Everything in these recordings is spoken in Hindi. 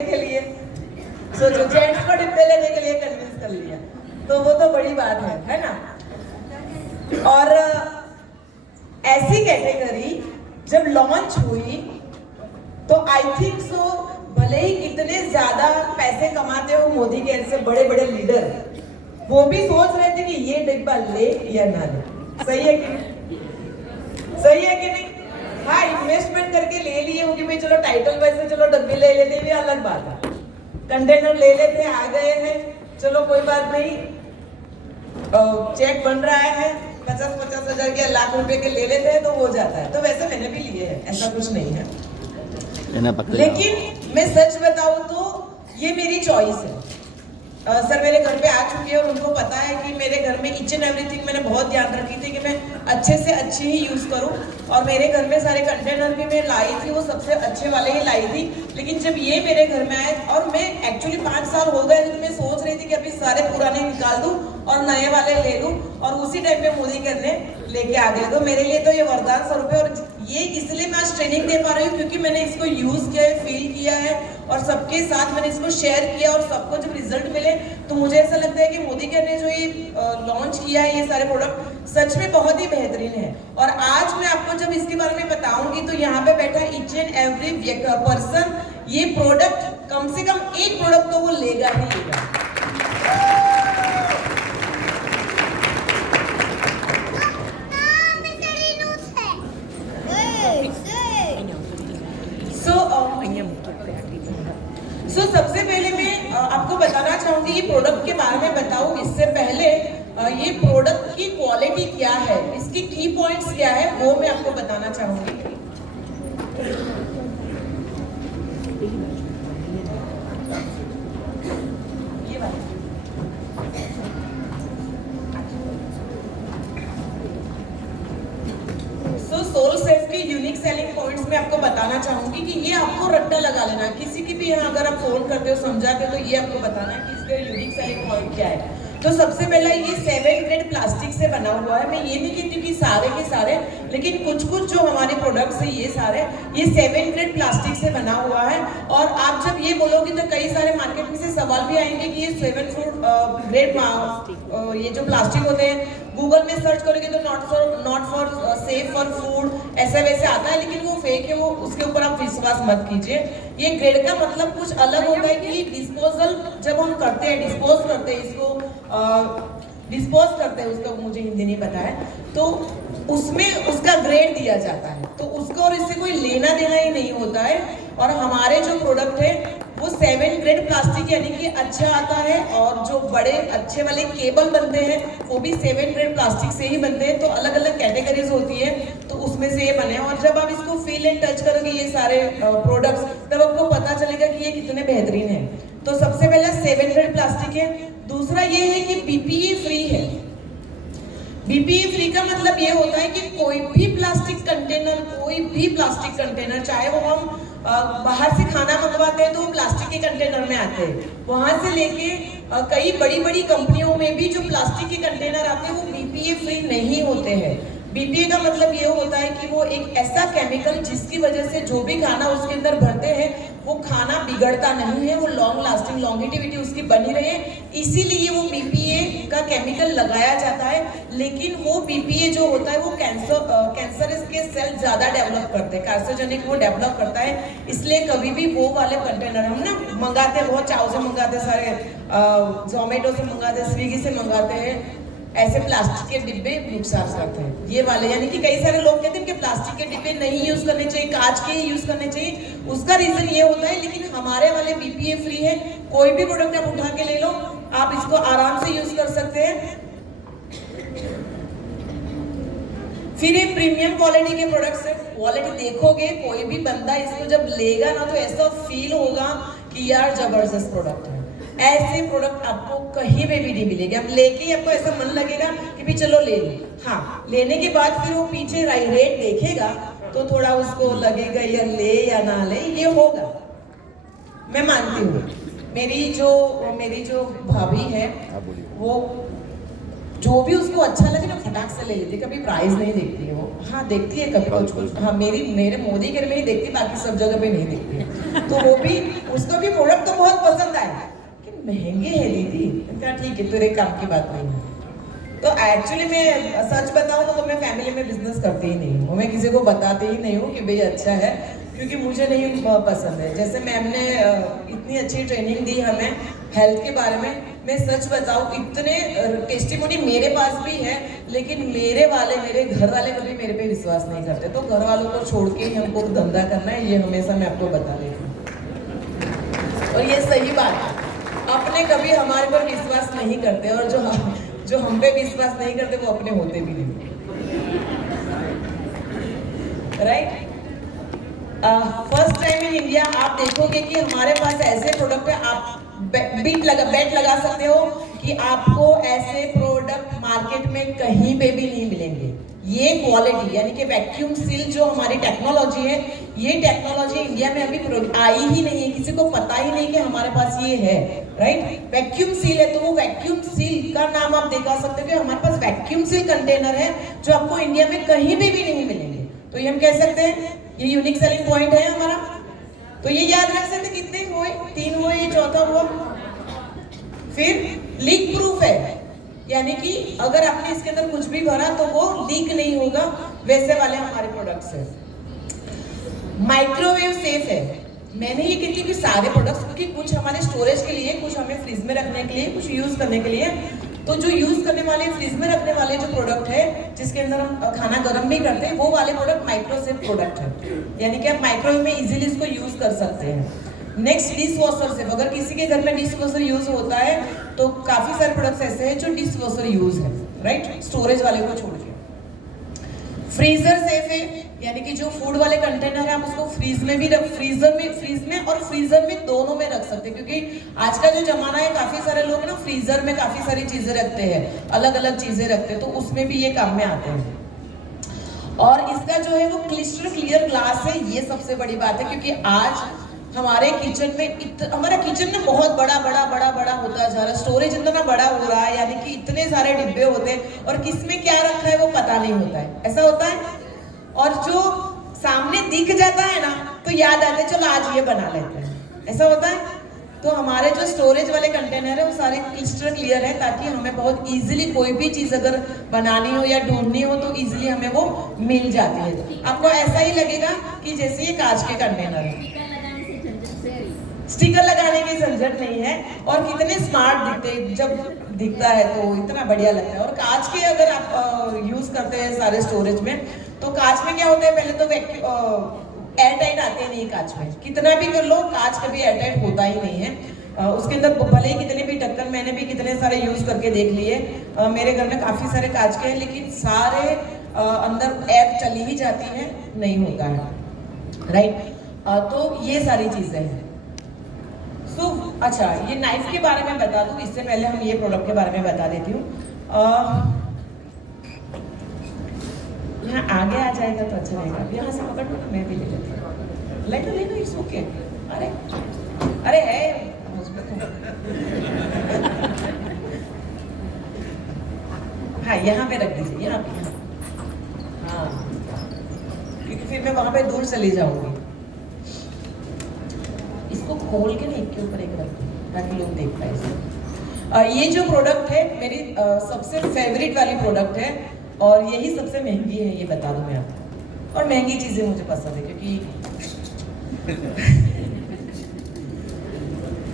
के लिए सोचो, जेंट्स को डिब्बे लेने के लिए कन्विंस कर लिया, तो वो तो बड़ी बात है ना। और ऐसी कैटेगरी जब लॉन्च हुई तो आई थिंक सो, भले ही इतने ज्यादा पैसे कमाते हो मोदी के ऐसे बड़े बड़े लीडर, वो भी सोच रहे थे कि ये डिब्बा ले या ना ले। सही है कि नहीं? सही है कि नहीं? हाँ, इन्वेस्टमेंट करके ले लिए होगी भाई, चलो टाइटल वैसे, चलो डब्बे ले लेते, भी अलग बात है। कंटेनर ले लेते, आ गए हैं, चलो कोई बात नहीं, चेक बन रहा है 50-50 हजार के, लाख रुपए के ले लेते हैं तो हो जाता है। तो वैसे मैंने भी लिए हैं, ऐसा कुछ नहीं है। लेकिन मैं सच बताऊं तो ये मेरी चॉइस है। सर मेरे घर पे आ चुके हैं और उनको पता है कि मेरे घर में ईच एंड एवरीथिंग मैंने बहुत ध्यान रखी थी कि मैं अच्छे से अच्छी ही यूज करूं। और मेरे घर में सारे कंटेनर भी मैं लाई थी, वो सबसे अच्छे वाले ही लाई थी। लेकिन जब ये मेरे घर में आए, और मैं एक्चुअली 5 साल हो गए, तो मैं सोच रही थी कि अभी सारे पुराने निकाल दूं और नए वाले ले लूं, और उसी टाइम पे मोदी करने लेके आ गए। तो मेरे लिए तो ये वरदान स्वरूप है। और ये इसलिए मैं आज ट्रेनिंग दे पा रही हूँ क्योंकि मैंने इसको यूज किया है, फील किया है, और सबके साथ मैंने इसको शेयर किया, और सबको जब रिजल्ट मिले तो मुझे ऐसा लगता है कि मोदी केयर ने जो ये लॉन्च किया है, ये सारे प्रोडक्ट सच में बहुत ही बेहतरीन है। और आज मैं आपको जब इसके बारे में बताऊंगी तो यहाँ पे बैठा ईच एंड एवरी पर्सन ये प्रोडक्ट, कम से कम एक प्रोडक्ट तो वो लेगा ही लेगा। सो सबसे पहले मैं आपको बताना चाहूंगी, ये प्रोडक्ट के बारे में बताऊं इससे पहले ये प्रोडक्ट की क्वालिटी क्या है, इसकी की पॉइंट्स क्या है, वो मैं आपको बताना चाहूंगी। सोल सेफ की यूनिक सेलिंग पॉइंट्स में आपको बताना चाहूंगी कि ये आपको रट्टा लगा लेना, किसी की भी यहाँ अगर आप फोन करते हो समझाते हो तो ये आपको बताना है कि इसका यूनिक सेलिंग पॉइंट क्या है। तो सबसे पहला, ये 7 ग्रेड प्लास्टिक से बना हुआ है। मैं ये नहीं कहती कि सारे के सारे, लेकिन कुछ कुछ जो हमारे प्रोडक्ट्स है ये सारे, ये 7 ग्रेड प्लास्टिक से बना हुआ है। और आप जब ये बोलोगे तो कई सारे मार्केट में से सवाल भी आएंगे कि ये 7 ग्रेड ये जो प्लास्टिक होते हैं, गूगल में सर्च करोगे तो not for safe for food ऐसे वैसे आता है, लेकिन वो फेक है, वो उसके ऊपर आप विश्वास मत कीजिए। ये ग्रेड का मतलब कुछ अलग होता है कि डिस्पोजल जब हम करते हैं, डिस्पोज करते हैं इसको, डिस्पोज करते हैं उसका, मुझे हिंदी नहीं पता है, तो उसमें उसका ग्रेड दिया जाता है, तो उसको और इससे कोई लेना देना ही नहीं होता है। और हमारे जो प्रोडक्ट है वो 7 ग्रेड प्लास्टिक यानी कि अच्छा आता है, और जो बड़े अच्छे वाले केबल बनते हैं वो भी 7 ग्रेड प्लास्टिक से ही बनते हैं। तो अलग अलग कैटेगरीज होती है, तो उसमें से ये बने। और जब आप इसको फील एंड टच करोगे ये सारे प्रोडक्ट्स, तब आपको पता चलेगा कि ये कितने बेहतरीन है। तो सबसे पहला 7 ग्रेड प्लास्टिक है। दूसरा ये है कि बीपीई फ्री है। बीपीई फ्री का मतलब ये होता है कि कोई भी प्लास्टिक कंटेनर, चाहे वो हम बाहर से खाना मंगवाते हैं तो वो प्लास्टिक के कंटेनर में आते हैं, वहां से लेके कई बड़ी बड़ी कंपनियों में भी जो प्लास्टिक के कंटेनर आते हैं वो बीपीए फ्री नहीं होते हैं। बीपीए का मतलब ये होता है कि वो एक ऐसा केमिकल जिसकी वजह से जो भी खाना उसके अंदर भरते हैं वो खाना बिगड़ता नहीं है, वो लॉन्ग लास्टिंग, लॉन्गेटिविटी उसकी बनी रहे, इसीलिए वो बीपीए का केमिकल लगाया जाता है। लेकिन वो बीपीए जो होता है वो कैंसरस के सेल ज्यादा डेवलप करते हैं, कार्सिनोजेनिक वो डेवलप करता है। इसलिए कभी भी वो वाले कंटेनर हम ना मंगाते हैं, बहुत चाव से मंगाते हैं, सारे जोमेटो से मंगाते हैं, स्विगी से मंगाते हैं, ऐसे प्लास्टिक के डिब्बे नुकसान करते हैं ये वाले। यानी कि कई सारे लोग कहते हैं कि प्लास्टिक के डिब्बे नहीं यूज करने चाहिए, कांच के ही यूज करने चाहिए। उसका रीजन ये होता है, लेकिन हमारे वाले बीपीए फ्री है। कोई भी प्रोडक्ट आप उठा के ले लो, आप इसको आराम से यूज कर सकते हैं। फिर ये प्रीमियम क्वालिटी के प्रोडक्ट्स है। क्वालिटी देखोगे, कोई भी बंदा इसको जब लेगा ना तो ऐसा फील होगा कि यार जबरदस्त प्रोडक्ट है। ऐसे प्रोडक्ट आपको कहीं पे भी नहीं मिलेंगे। अब लेके ही आपको ऐसा मन लगेगा कि भी चलो ले लो। हाँ, लेने के बाद फिर वो पीछे रेट देखेगा तो थोड़ा उसको लगेगा या ले या ना ले, ये होगा, मैं मानती हूँ। मेरी जो भाभी है वो जो भी उसको अच्छा लगे ना फटाक से ले लेती, कभी प्राइस नहीं देखती है वो। हाँ देखती है कभी कुछ, हाँ मेरे मोदी केयर में ही देखती, बाकी सब जगह पे नहीं देखती है। तो वो भी, उसको भी प्रोडक्ट तो बहुत पसंद आए कि महंगे हैं दीदी। क्या ठीक है, तेरे काम की बात नहीं है। तो एक्चुअली मैं सच बताऊं तो मैं फैमिली में बिजनेस करती ही नहीं हूँ, मैं किसी को बताती ही नहीं हूँ कि भाई अच्छा है, क्योंकि मुझे नहीं पसंद है। जैसे मैम ने इतनी अच्छी ट्रेनिंग दी हमें हेल्थ के बारे में, मैं सच बताऊं इतने टेस्टिमोनी मेरे पास भी है, लेकिन मेरे घर वाले कभी मेरे पे विश्वास नहीं करते। तो घर वालों को छोड़ के ही हमको धंधा करना है, ये हमेशा मैं आपको बता रही हूँ। और ये सही बात है, अपने कभी हमारे पर विश्वास नहीं करते, और जो हम पे विश्वास नहीं करते वो अपने होते भी नहीं। Right? First time in India आप देखोगे कि हमारे पास ऐसे प्रोडक्ट है, आप बेट लगा सकते हो कि आपको ऐसे प्रोडक्ट मार्केट में कहीं पे भी नहीं मिलेंगे। ये क्वालिटी यानी कि वैक्यूम सील जो हमारी टेक्नोलॉजी है, ये टेक्नोलॉजी इंडिया में अभी आई ही नहीं है, किसी को पता ही नहीं कि हमारे पास ये है। राइट? वैक्यूम सील है, तो वो वैक्यूम सील का नाम आप दिखा सकते हो कि हमारे पास वैक्यूम सील कंटेनर है जो आपको इंडिया में कहीं पे भी नहीं मिलेंगे। तो ये हम कह सकते हैं ये यूनिक सेलिंग पॉइंट है हमारा। तो ये याद रख सकते कितने हुए, 3 हुए, ये चौथा हुआ। फिर लीक प्रूफ है, यानी कि अगर आपने इसके अंदर कुछ भी भरा तो वो लीक नहीं होगा, वैसे वाले हमारे प्रोडक्ट्स हैं। माइक्रोवेव सेफ है। मैंने ये कहती कि सारे प्रोडक्ट्स, क्योंकि कुछ हमारे स्टोरेज के लिए, कुछ हमें फ्रिज में रखने के लिए, कुछ यूज करने के लिए। तो जो यूज करने वाले, फ्रिज में रखने वाले जो प्रोडक्ट है, जिसके अंदर हम खाना गर्म भी करते हैं, वो वाले प्रोडक्ट माइक्रोसेफ प्रोडक्ट है, यानी कि आप माइक्रोवेव में इजीली इसको यूज कर सकते हैं। नेक्स्ट डिश वॉशर सेफ, अगर किसी के घर में डिश वॉशर यूज होता है तो काफी सारे प्रोडक्ट्स ऐसे हैं जो डिश वॉशर यूज है। राइट? स्टोरेज वाले को छोड़ के। फ्रीजर सेफ है, यानी कि जो फूड वाले कंटेनर है आप उसको फ्रीज में भी फ्रीज में और फ्रीजर में दोनों में रख सकते हैं, क्योंकि आज का जो जमाना है काफी सारे लोग ना फ्रीजर में काफी सारी चीजें रखते हैं, अलग अलग चीजें रखते हैं, तो उसमें भी ये काम में आते हैं। और इसका जो है वो क्लिस्टर क्लियर ग्लास है, ये सबसे बड़ी बात है, क्योंकि आज हमारे किचन में हमारा किचन में बहुत बड़ा होता जा रहा है, स्टोरेज इतना बड़ा हो रहा है, यानी कि इतने सारे डिब्बे होते हैं और किसमें क्या रखा है वो पता नहीं होता है, ऐसा होता है। और जो सामने दिख जाता है ना तो याद आता है चलो आज ये बना लेते हैं, ऐसा होता है। तो हमारे जो स्टोरेज वाले कंटेनर है वो सारे क्लिस्टर क्लियर है, ताकि हमें बहुत इजीली कोई भी चीज अगर बनानी हो या ढूंढनी हो तो इजीली हमें वो मिल जाती है। आपको ऐसा ही लगेगा कि जैसे ये कांच के कंटेनर है, स्टिकर लगाने की झंझट नहीं है, और कितने स्मार्ट दिखते हैं, जब दिखता है तो इतना बढ़िया लगता है। और कांच के अगर आप यूज करते हैं सारे स्टोरेज में, तो कांच में क्या होता है, पहले तो एयर टाइट आते नहीं कांच में, कितना भी कर लो कांच कभी एयर टाइट होता ही नहीं है। उसके अंदर भले ही कितने भी ढक्कन, मैंने भी कितने सारे यूज करके देख लिए, मेरे घर में काफी सारे कांच के हैं, लेकिन सारे अंदर एयर चली ही जाती है, नहीं होता है। राइट? तो ये सारी चीजें हैं। अच्छा, ये नाइफ के बारे में बता दूं, इससे पहले हम ये प्रोडक्ट के बारे में बता देती हूँ। यहाँ आगे आ जाएगा तो अच्छा रहेगा, यहाँ से पकड़ लो ना, मैं भी ले लेती हूँ। लेना इट्स ओके। अरे है हाँ, यहाँ पे रख दीजिए, यहाँ पे। हाँ, क्योंकि फिर मैं वहां पे दूर चली जाऊंगी। इसको खोल के ना एक के ऊपर एक रख दूँ ताकि लोग देख पाए। ये जो प्रोडक्ट है मेरी सबसे फेवरेट वाली प्रोडक्ट है, और यही सबसे महंगी है, ये बता दूं मैं आपको। और महंगी चीजें मुझे पसंद है, क्योंकि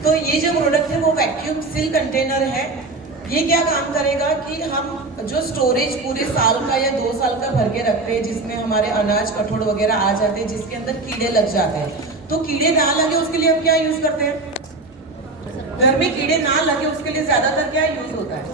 तो ये जो प्रोडक्ट है वो वैक्यूम सील कंटेनर है। ये क्या काम करेगा कि हम जो स्टोरेज पूरे साल का या 2 साल का भर के रखते हैं, जिसमें हमारे अनाज कठोर वगैरह आ जाते हैं, जिसके अंदर कीड़े लग जाते हैं, तो कीड़े ना लगे उसके लिए हम क्या यूज करते हैं, घर में कीड़े ना लगे उसके लिए ज्यादातर क्या यूज होता है,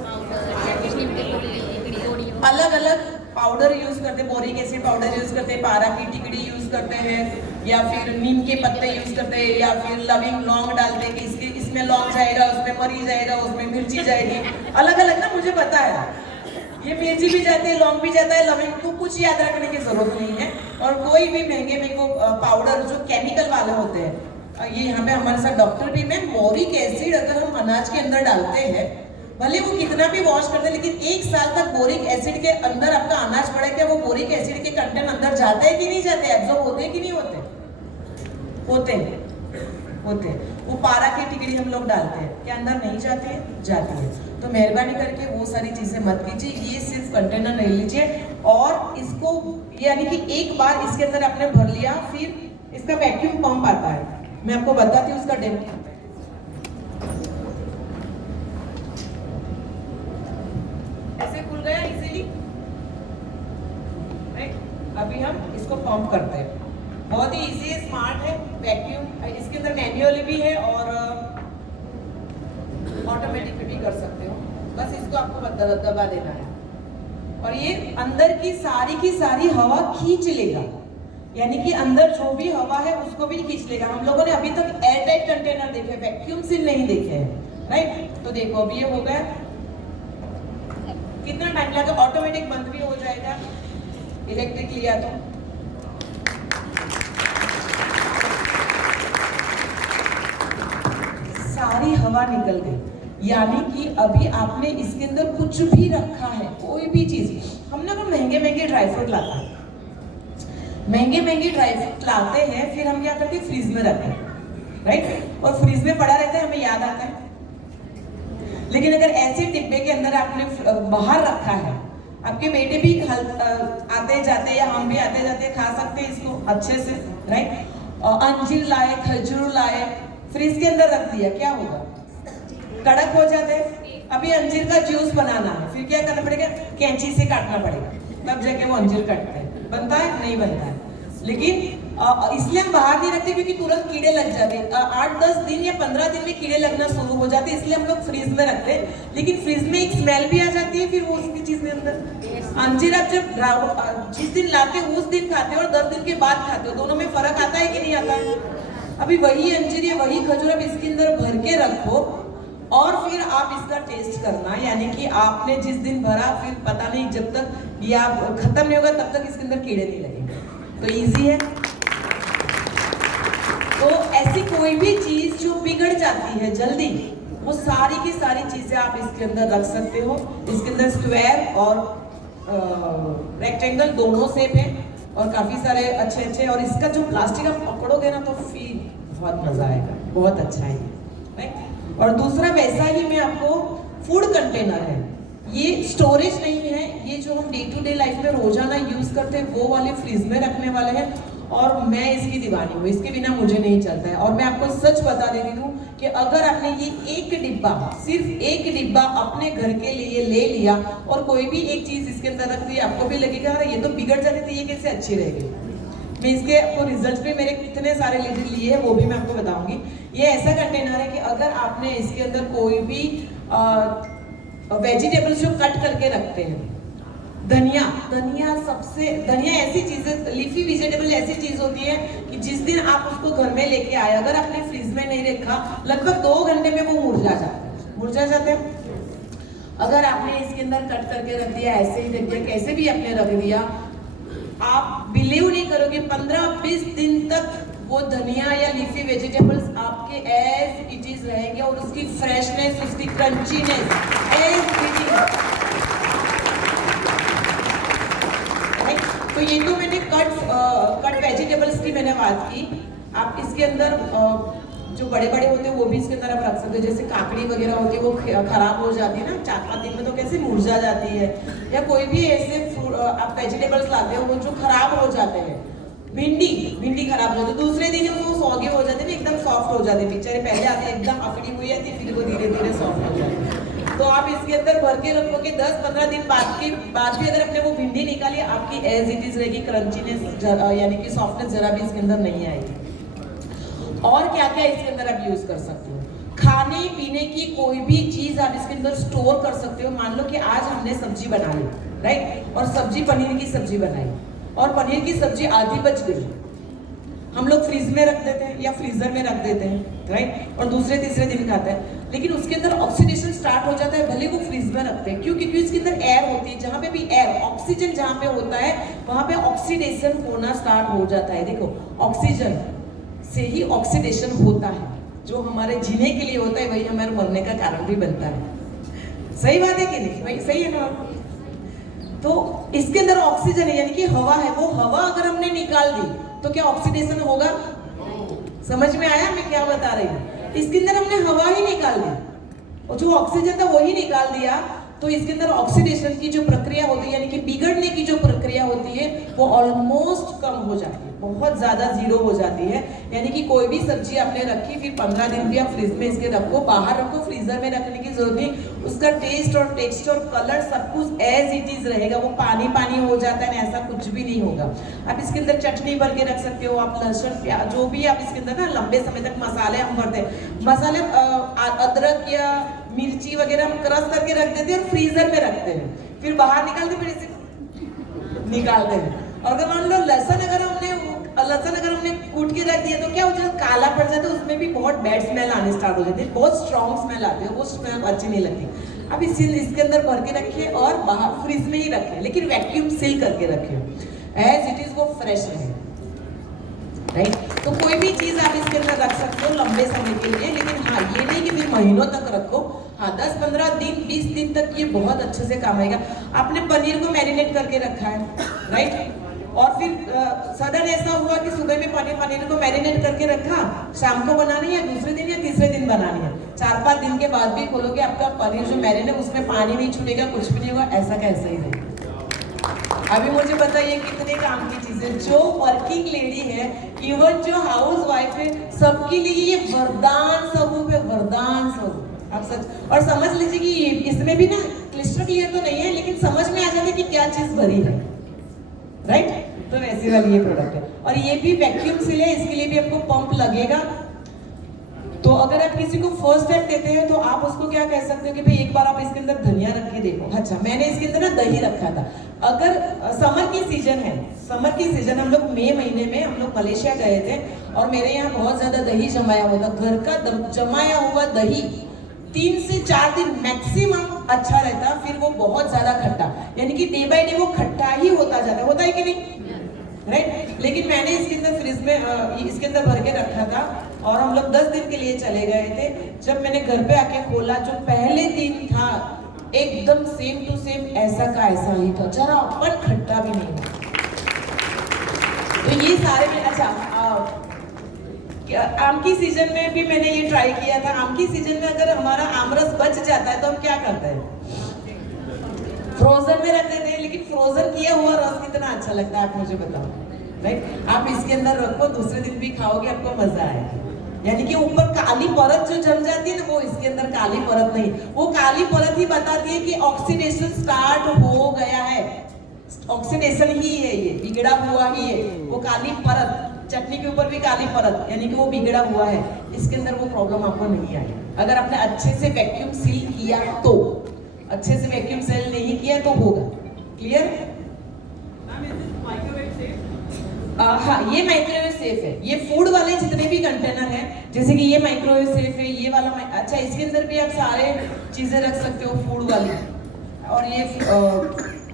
अलग अलग पाउडर यूज करते हैं, बोरिक एसिड पाउडर यूज करते हैं, पारा की टिकड़ी यूज करते हैं, या फिर नीम के पत्ते यूज करते हैं, या फिर लविंग लौंग डालते हैं कि इसमें लौंग जाएगा, उसमें मरी जाएगा, उसमें मिर्ची जाएगी, अलग अलग ना, मुझे पता है। ये मिर्ची भी जाती है, लौंग भी जाता है, लविंग को कुछ याद रखने की जरूरत नहीं है। और कोई भी महंगे को पाउडर जो केमिकल वाले होते हैं, ये यहाँ पे हमारे साथ डॉक्टर भी में, बोरिक एसिड अगर हम अनाज के अंदर डालते हैं, भले वो कितना भी वॉश करते हैं, लेकिन 1 साल तक बोरिक एसिड के अंदर आपका अनाज पड़ा है, क्या वो बोरिक एसिड के कंटेंट अंदर जाते हैं कि नहीं जाते, एब्जॉर्ब होते हैं कि नहीं होते, होते हैं। होते हैं, वो पारा की टिकड़ी हम लोग डालते हैं, क्या अंदर नहीं जाती है? जाती है। तो मेहरबानी करके वो सारी चीजें मत कीजिए, ये सिर्फ कंटेनर ले लीजिए और इसको यानी कि एक बार इसके अंदर आपने भर लिया, फिर इसका वैक्यूम पंप आता है, मैं आपको बताती हूँ उसका डेमो। ऐसे खुल गया इजीली, राइट। अभी हम इसको पंप करते हैं, बहुत ही इजी है, स्मार्ट है वैक्यूम, इसके अंदर मैन्युअली भी है और ऑटोमेटिक भी कर सकते हो, बस इसको आपको दबा देना है और ये अंदर की सारी हवा खींच लेगा, यानी कि अंदर जो भी हवा है उसको भी खींच लेगा। हम लोगों ने अभी तक एयर टाइट कंटेनर देखे, वैक्यूम सील नहीं देखे हैं, राइट। तो देखो अभी ये हो गया, कितना टाइम लगा, ऑटोमेटिक बंद भी हो जाएगा इलेक्ट्रिक लिया तो। सारी हवा निकल गई, यानी कि अभी आपने इसके अंदर कुछ भी रखा है, कोई भी चीज, हम लोग महंगे ड्राई फ्रूट लाते हैं, महंगे ड्राई फ्रूट लाते हैं, फिर हम क्या करते हैं? फ्रीज में रखते हैं, राइट। और फ्रीज में पड़ा रहता है, हमें याद आता है। लेकिन अगर ऐसे डिब्बे के अंदर आपने बाहर रखा है, आपके बेटे भी आते जाते या हम भी आते जाते खा सकते हैं इसको अच्छे से, राइट। अंजीर लाए, खजूर लाए, फ्रीज के अंदर रख दिया, क्या होगा? कड़क हो जाते हैं। अभी अंजीर का जूस बनाना है, फिर क्या करना पड़ेगा? कैंची से काटना पड़ेगा, तब जाके वो अंजीर कटते हैं। बनता है? नहीं बनता है। लेकिन इसलिए हम बाहर नहीं रखते क्योंकि तुरंत कीड़े लग जाते हैं, 8-10 दिन या 15 दिन में कीड़े लगना शुरू हो जाते हैं, इसलिए हम लोग फ्रीज में रखते हैं। लेकिन फ्रीज में एक स्मेल भी आ जाती है, फिर वो उसकी चीज में अंदर अंजीर आप जब जिस दिन लाते हो उस दिन खाते हो और 10 दिन के बाद खाते हो, दोनों में फर्क आता है कि नहीं आता है? अभी वही अंजीर या वही खजूर आप इसके अंदर भर के रखो और फिर आप इसका टेस्ट करना, यानी कि आपने जिस दिन भरा फिर पता नहीं जब तक ये आप खत्म नहीं होगा तब तक इसके अंदर कीड़े नहीं लगेंगे। तो इजी है। तो ऐसी कोई भी चीज जो बिगड़ जाती है जल्दी, वो सारी की सारी चीजें आप इसके अंदर रख सकते हो। इसके अंदर स्क्वायर और रेक्टेंगल दोनों शेप है और काफी सारे अच्छे और इसका जो प्लास्टिक आप पकड़ोगे ना तो फील बहुत मजा आएगा, बहुत अच्छा है, राइट। और दूसरा वैसा ही में आपको फूड कंटेनर है, ये स्टोरेज नहीं है, ये जो हम डे टू डे लाइफ में रोजाना यूज करते हैं वो वाले फ्रीज में रखने वाले हैं और मैं इसकी दीवानी हूँ, इसके बिना मुझे नहीं चलता है। और मैं आपको सच बता दे रही हूँ कि अगर आपने ये एक डिब्बा, सिर्फ एक डिब्बा अपने घर के लिए ले लिया और कोई भी एक चीज इसके अंदर रख दी, आपको भी लगेगा अरे ये तो बिगड़ जाती थी, ये कैसे अच्छी रहेगी। मैं इसके आपको रिजल्ट भी मेरे कितने सारे लिए हैं वो भी मैं आपको बताऊंगी। ये ऐसा कंटेनर है कि अगर आपने इसके अंदर कोई भी वेजिटेबल्स जो कट करके रखते हैं, धनिया ऐसी चीजें, लीफी वेजिटेबल ऐसी चीज होती है कि जिस दिन आप उसको घर में लेके आए, अगर आपने फ्रीज में नहीं रखा, लगभग 2 घंटे में वो मुरझा जाते हैं। अगर आपने इसके अंदर कट करके रख दिया, ऐसे ही रख दिया, कैसे भी आपने रख दिया, आप बिलीव नहीं करोगे 15-20 दिन तक वो धनिया या लीफी वेजिटेबल्स आपके एज इट इज रहेंगे और उसकी फ्रेशनेस, उसकी क्रंचीनेस एज इट इज। तो ये तो मैंने कट वेजिटेबल्स की मैंने बात की। आप इसके अंदर जो बड़े होते हैं वो भी इसके अंदर आप रख सकते हो, जैसे काकड़ी वगैरह होती है वो खराब हो जाती है ना 4-5 दिन में, तो कैसे मुरझा जाती है, या कोई भी ऐसे आप वेजिटेबल्स लाते हो वो जो खराब हो जाते हैं, भिंडी खराब हो जाती है, दूसरे दिन वो सौगे हो जाते हैं, एकदम सॉफ्ट हो जाते हैं, बेचारे पहले आते एकदम अकड़ी हुई आती, फिर वो धीरे धीरे सॉफ्ट हो जाती है। तो आप इसके अंदर भर के रखोगे, 10-15 दिन बाद भी अगर आपने वो भिंडी निकाली, आपकी एज इट इज रहेगी, क्रंचीनेस यानी कि सॉफ्टनेस जरा भी इसके अंदर नहीं आएगी। और क्या क्या इसके अंदर आप यूज कर सकते हो? खाने पीने की कोई भी चीज आप इसके अंदर स्टोर कर सकते हो। मान लो कि आज हमने सब्जी बना ली, राइट, और पनीर की सब्जी बनाई और पनीर की सब्जी आधी बच गई, हम लोग फ्रीज में रख देते हैं या फ्रीजर में रख देते हैं, राइट, और दूसरे तीसरे दिन खाते हैं, लेकिन उसके अंदर ऑक्सीडेशन स्टार्ट हो जाता है, भले वो फ्रीज में रखते हैं। क्यों? क्योंकि इसके अंदर एयर होती है, जहां पे भी एयर, ऑक्सीजन जहां पे होता है वहां पे ऑक्सीडेशन होना स्टार्ट हो जाता है। देखो, ऑक्सीजन से ही ऑक्सीडेशन होता है, जो हमारे जीने के लिए होता है वही हमारे मरने का कारण भी बनता है। सही बात है कि नहीं भाई? सही है ना? तो इसके अंदर ऑक्सीजन है, यानी कि हवा है, वो हवा अगर हमने निकाल दी तो क्या ऑक्सीडेशन होगा? समझ में आया मैं क्या बता रही हूँ? इसके अंदर हमने हवा ही निकाल दी और जो ऑक्सीजन था वही निकाल दिया, तो इसके अंदर ऑक्सीडेशन की जो प्रक्रिया होती है यानी कि बिगड़ने की जो प्रक्रिया होती है वो ऑलमोस्ट कम हो जाती है, बहुत ज्यादा जीरो हो जाती है। यानी कि कोई भी सब्जी आपने रखी फिर 15 दिन भी आप फ्रिज में इसके रखो, बाहर रखो, फ्रीजर में रखने की जरूरत नहीं, उसका टेस्ट और टेक्सचर कलर सब कुछ एज इट इज रहेगा, वो पानी पानी हो जाता है, ऐसा कुछ भी नहीं होगा। आप इसके अंदर चटनी भर के रख सकते हो, आप लहसुन प्याज जो भी आप इसके अंदर ना लंबे समय तक मसाले हम भरते हैं, मसाले अदरक या मिर्ची वगैरह हम क्रश करके रख देते हैं और फ्रीजर में रखते हैं, फिर बाहर निकालते फिर इसे निकालते हैं। और अगर मान लो लहसुन अगर हमने कूट के रख दिया तो क्या हो जाता है, काला पड़ जाता है, उसमें भी बहुत बैड स्मेल आने स्टार्ट हो जाती है, बहुत स्ट्रॉन्ग स्मेल आती है, वो स्मेल अच्छी नहीं लगती। अब इसके अंदर भर के रखिए और बाहर फ्रिज में ही रखें, लेकिन वैक्यूम सील करके रखिए, एज इट इज वो फ्रेश रहे, राइट। तो कोई भी चीज आप इसके अंदर रख सकते हो लंबे समय के लिए, लेकिन हाँ ये नहीं कि फिर महीनों तक रखो, हाँ 10-15 दिन 20 दिन तक ये बहुत अच्छे से काम आएगा। आपने पनीर को मैरिनेट करके रखा है, राइट, और फिर सडन ऐसा हुआ कि सुबह में पनीर को मैरिनेट करके रखा, शाम को बनानी है, दूसरे दिन या तीसरे दिन बनानी है, 4-5 दिन के बाद भी खोलोगे आपका पनीर जो मैरिनेट उसमें पानी नहीं छूटेगा, कुछ भी नहीं होगा, ऐसा का ऐसा ही रहेगा। अभी मुझे बताइए कितने काम की चीजें, जो वर्किंग लेडी है, इवन जो हाउस वाइफ है, सबके लिए ये वरदान स्वरूप है, वरदान स्वरूप। आप सच और समझ लीजिए कि इसमें भी ना क्लिस्टर क्लियर तो नहीं है, लेकिन समझ में आ जाता है कि क्या चीज भरी है, राइट। तो वैसी वाली ये प्रोडक्ट है, और ये भी वैक्यूम सील है, इसके लिए भी आपको पंप लगेगा। तो अगर आप किसी को फर्स्ट टाइम देते हैं तो आप उसको क्या कह सकते हो कि भाई एक बार आप इसके अंदर धनिया रख के देखो। अच्छा, मैंने इसके अंदर ना दही रखा था। अगर समर की सीजन है, समर की सीजन हम लोग मई महीने में हम लोग मलेशिया गए थे और मेरे यहाँ बहुत ज्यादा दही जमाया हुआ था, घर का जमाया हुआ दही 3 से 4 दिन मैक्सिमम अच्छा रहता, फिर वो बहुत ज्यादा खट्टा, यानी कि डे बाय डे वो खट्टा ही होता जाता है, होता है कि नहीं, राइट। लेकिन मैंने इसके अंदर फ्रिज में इसके अंदर भर के रखा था और हम लोग 10 दिन के लिए चले गए थे। जब मैंने घर पे आके खोला, जो पहले दिन था एकदम सेम टू सेम ऐसा का ऐसा ही था, जरा अपन खट्टा भी नहीं था। तो ये सारे में अच्छा आम की सीजन में भी मैंने ये ट्राई किया था। आम की सीजन में अगर हमारा आमरस बच जाता है तो हम क्या करते हैं, फ्रोजन में रख देते हैं, लेकिन फ्रोजन किया हुआ रस कितना अच्छा लगता है आप मुझे बताओ, राइट। आप इसके अंदर रखो, दूसरे दिन भी खाओगे, आपको मजा आएगा। यानी कि ऊपर काली परत जो जम जाती है ना, वो इसके अंदर काली परत नहीं, वो काली परत ही बताती है कि ऑक्सीडेशन स्टार्ट हो गया है, ऑक्सीडेशन ही है, ये बिगड़ा हुआ ही है। वो काली परत, चटनी के ऊपर भी काली परत, यानी कि वो बिगड़ा हुआ है, इसके अंदर वो प्रॉब्लम आपको नहीं आई। अगर आपने अच्छे से वैक्यूम सील किया तो, अच्छे से वैक्यूम सील नहीं किया तो होगा। क्लियर? हाँ, ये माइक्रोवेव सेफ है। ये फूड वाले जितने भी कंटेनर हैं, जैसे कि ये माइक्रोवेव सेफ है, ये वाला अच्छा, इसके अंदर भी आप सारे चीजें रख सकते हो फूड वाली, और ये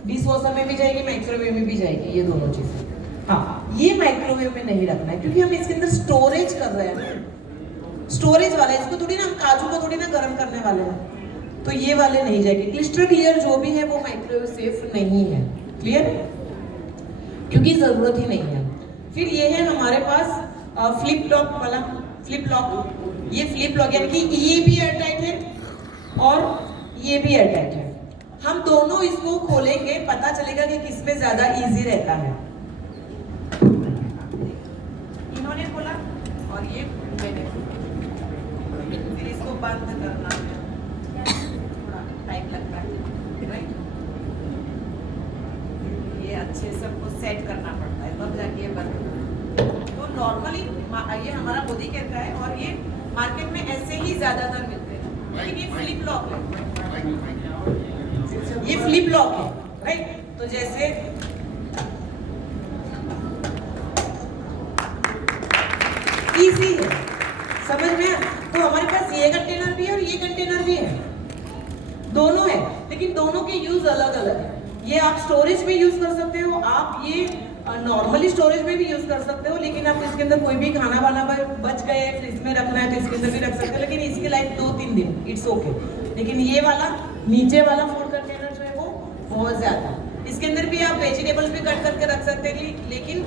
डिश वॉशर में भी जाएगी, माइक्रोवेव में भी जाएगी, ये दोनों चीजें। हाँ, ये माइक्रोवेव में नहीं रखना है क्योंकि हम इसके अंदर स्टोरेज कर रहे हैं, स्टोरेज वाला है, इसको थोड़ी ना हम काजू को थोड़ी ना गर्म करने वाले हैं, तो ये वाले नहीं जाएगी। क्लिस्टर क्लियर जो भी है वो माइक्रोवेव सेफ नहीं है। क्लियर? क्योंकि जरूरत ही नहीं है। फिर ये है हमारे पास फ्लिप लॉक वाला, फ्लिप लॉक। ये फ्लिप लॉक यानी कि ये भी एयरटाइट है और ये भी एयरटाइट है। हम दोनों इसको खोलेंगे, पता चलेगा कि किसमें ज्यादा इजी रहता है। इन्होंने खोला और ये मैंने खोला, फिर इसको बंद करना थोड़ा टाइम लगता है, राइट। ये अच्छे से सबको सेट करना पड़ता है, तब जाके ये बंद होता है। तो नॉर्मली ये हमारा बोदी केयर का है और ये मार्केट में ऐसे ही ज्यादातर मिलते हैं, लेकिन ये फ्लिप लॉक है, ये फ्लिप लॉक है, राइट। तो जैसे इजी है, समझ में? तो हमारे पास ये कंटेनर भी है और ये कंटेनर भी है, दोनों है, लेकिन दोनों के यूज अलग अलग है। ये आप स्टोरेज में यूज कर सकते हो, आप ये नॉर्मली स्टोरेज में भी यूज कर सकते हो, लेकिन आप इसके अंदर कोई भी खाना वाना बच गए फ्रिज में रखना है तो इसके अंदर भी रख सकते हो, लेकिन इसकी लाइफ 2-3 दिन, इट्स ओके। लेकिन ये वाला नीचे वाला फूड कंटेनर जो है वो बहुत ज्यादा, इसके अंदर भी आप वेजिटेबल्स भी कट करके रख सकते हैं, लेकिन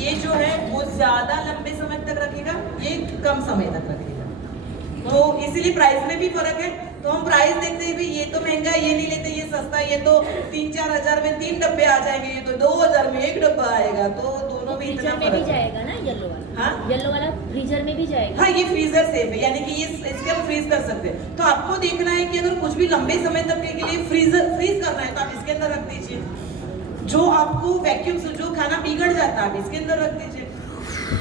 ये जो है वो ज्यादा लंबे समय तक रखेगा, ये कम समय तक रखेगा, तो इसीलिए प्राइस में भी फर्क है। तो हम प्राइस देखते हैं, भाई ये तो महंगा है, ये नहीं लेते, ये सस्ता, ये तो 3-4 हजार में 3 डब्बे आ जाएंगे, ये तो 2000 में 1 डब्बा आएगा, तो दोनों में इतना फ्रीजर में भी जाएगा ना येलो वाला? हाँ, येलो वाला फ्रीजर में भी जाएगा। हाँ, ये फ्रीजर सेफ है, यानी कि ये इसके हम फ्रीज कर सकते हैं। तो आपको देखना है कि अगर कुछ भी लंबे समय तक के लिए फ्रीज करना है तो आप इसके अंदर रख दीजिए। जो आपको वैक्यूम से जो खाना बिगड़ जाता है आप इसके अंदर रख दीजिए,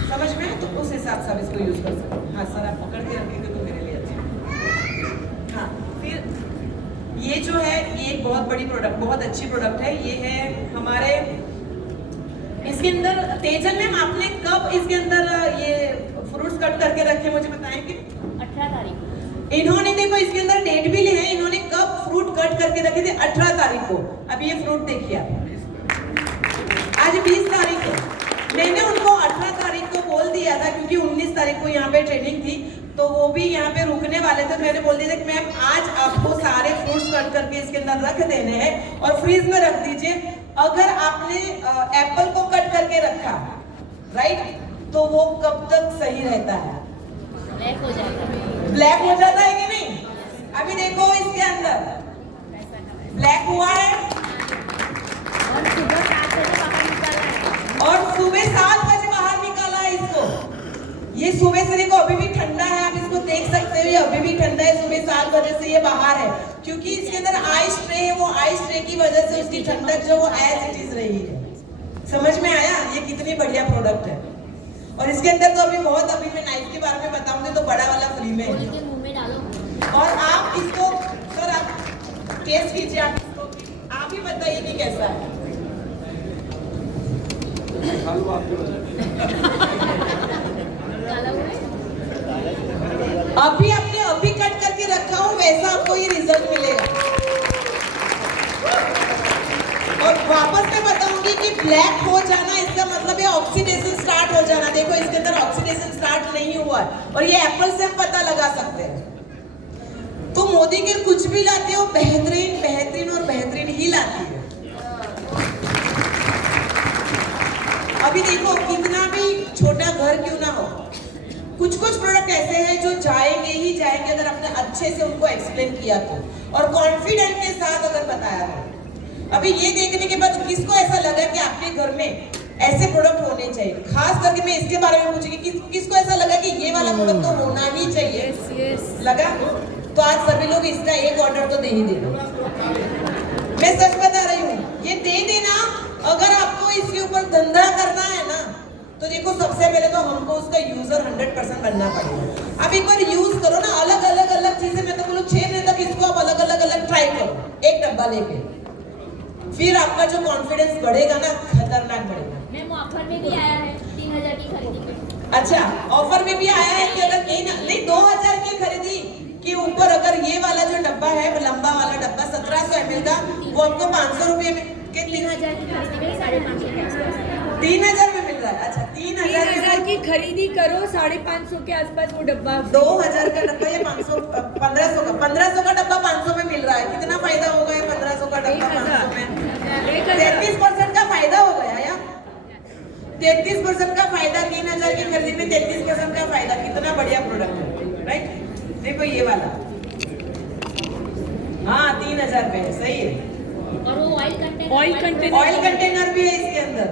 समझ में? तो उस हिसाब से आप इसको यूज कर सकते हैं। हाँ सर, आप पकड़ के रखेंगे तो मेरे लिए अच्छा। हाँ, फिर ये जो है ये एक बहुत बड़ी प्रोडक्ट, बहुत अच्छी प्रोडक्ट है। ये है हमारे इसके अंदर तेजल मैम, आपने कब इसके अंदर ये फ्रूट्स कट करके रखे मुझे बताएंगे? 18 तारीख। इन्होंने देखो इसके अंदर डेट भी ली है, इन्होंने कब फ्रूट कट करके रखे थे? 18 तारीख को। अभी ये फ्रूट देखिए आप, आज 20 तारीख है। मैंने उनको 18 तारीख को बोल दिया था क्योंकि 19 तारीख को यहाँ पे ट्रेनिंग थी, तो वो भी यहाँ पे रुकने वाले थे। मैंने बोल दिया था कि मैम आज आपको सारे फ्रूट्स कट करके इसके अंदर रख देने हैं और फ्रीज में रख दीजिए। अगर आपने एप्पल को कट करके रखा, राइट, तो वो कब तक सही रहता है? ब्लैक हो जाएगा। ब्लैक हो जाता है कि नहीं? अभी देखो इसके अंदर ब्लैक हुआ है और सुबह 7 और सुबह 7 बजे बाहर निकाला है। बजे बाहर निकाला है इसको। ये सुबह से देखो अभी भी ठंडा है, आप इसको देख सकते हो, ये अभी भी ठंडा है। सुबह 7 बजे से ये बाहर है क्योंकि इसके अंदर आइस ट्रे है, वो आइस ट्रे की वजह से उसकी ठंडक जो वो एज इट इज रही है। समझ में आया ये कितनी बढ़िया प्रोडक्ट है? और इसके अंदर तो अभी मैं नाइफ के बारे में बताऊंगी तो बड़ा वाला फ्री में है। मुंह में डालो और आप इसको सर आप टेस्ट कीजिए, आप इसको आप ही बताइए कि कैसा है। काला हुआ है। अभी कट करके रखा हूं, वैसा आपको ये रिजल्ट मिलेगा। और वापस मैं बताऊंगी कि ब्लैक हो जाना इसका मतलब है ऑक्सीडेशन स्टार्ट हो जाना। देखो इसके अंदर ऑक्सीडेशन स्टार्ट नहीं हुआ है और ये एप्पल से हम पता लगा सकते हैं। तो मोदी के कुछ भी लाते हो बेहतरीन बेहतरीन और बेहतरीन ही लाती है। अभी देखो कितना भी छोटा घर क्यों ना हो, कुछ प्रोडक्ट ऐसे हैं जो जाएंगे ही जाएंगे अगर आपने अच्छे से उनको एक्सप्लेन किया तो, और कॉन्फिडेंट के साथ अगर बताया तो। अभी ये देखने के बाद किसको ऐसा लगा कि आपके घर में ऐसे प्रोडक्ट होने चाहिए? खास करके मैं इसके बारे में पूछूंगी किसको ऐसा लगा कि ये वाला प्रोडक्ट तो होना ही चाहिए? लगा तो आज सभी लोग इसका एक ऑर्डर तो दे ही देना। मैं सच बता रही हूँ, ये दे देना। अगर आपको इसके ऊपर धंधा करना है ना, तो देखो सबसे पहले तो हमको उसका यूजर 100% बनना पड़ेगा। अब एक बार यूज करो ना, अलग अलग चीजें, मैं तो बोलूं 6 महीने तक इसको आप अलग अलग ट्राई करो, एक डब्बा लेके, फिर आपका जो कॉन्फिडेंस बढ़ेगा ना, खतरनाक बढ़ेगा। मैम ऑफर में भी आया है 3000 की खरीदी पे। अच्छा, ऑफर में भी आया है कि अगर नहीं 2000 की खरीदी के ऊपर अगर ये वाला जो डब्बा है, लंबा वाला डब्बा 1700 ml का, वो आपको 500 रुपये में के 3000 की खरीदी में 550 के आसपास। 3000 में मिल रहा है। अच्छा 3000 की खरीदी करो, 550 के आसपास वो डब्बा। 2000 का डब्बा या 1500 का डब्बा 500 में मिल रहा है। कितना फायदा होगा ये 1500 का डब्बा 500 में? 33% का फायदा हो गया यार। 33% का फायदा, 3000 की खरीदी में 33% का फायदा। कितना बढ़िया प्रोडक्ट है, राइट? देखो ये वाला, हाँ 3000 पे है, सही है। और वो ऑयल कंटेनर भी है इसके अंदर।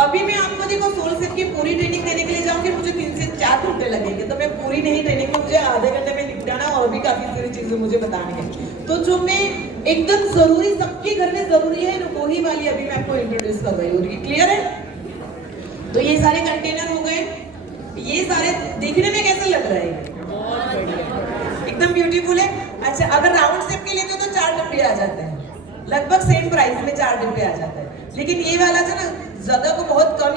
अभी मैं आपको देखो सोल सेट की पूरी ट्रेनिंग देने के लिए जाऊंगी, मुझे 3 से 4 घंटे लगेंगे, तो मैं पूरी नहीं ट्रेनिंग में मुझे आधे घंटे में निपटाना और भी काफी सारी चीजें मुझे बतानी है। तो जो मैं एकदम जरूरी, सबके घर में जरूरी है, वो ही वाली अभी मैं आपको इंट्रोड्यूस कर रही हूँ। क्लियर है? तो ये सारे कंटेनर हो गए। ये सारे देखने में कैसे लग रहे हैं? एकदम ब्यूटीफुल है। अच्छा, अगर राउंड शेप के लेते हो तो 4 डब्बे आ जाते हैं, लगभग सेम प्राइस में 4 डब्बे आ जाते हैं। लेकिन ये वाला जो ना जगह को बहुत कम,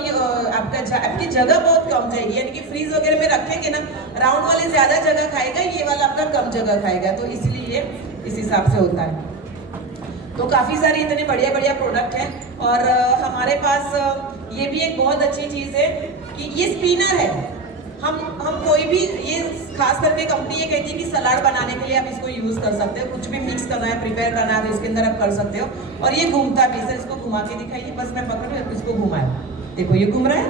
आपकी जगह बहुत कम जाएगी, यानी कि फ्रीज वगैरह में रखेंगे ना, राउंड वाले ज्यादा जगह खाएगा, ये वाला आपका कम जगह खाएगा, तो इसलिए इस हिसाब से होता है। तो काफी सारे इतने बढ़िया बढ़िया प्रोडक्ट हैं। और हमारे पास ये भी एक बहुत अच्छी चीज है कि ये स्पिनर है। हम कोई भी, ये खास करके कंपनी ये कहती है कि सलाद बनाने के लिए आप इसको यूज कर सकते हो, कुछ भी मिक्स करना है, प्रिपेयर करना है, तो इसके अंदर आप कर सकते हो। और ये घूमता भी है, इसको घुमा के दिखाइए, बस मैं पकड़ रही हूँ, इसको घुमाए, देखो ये घूम रहा है,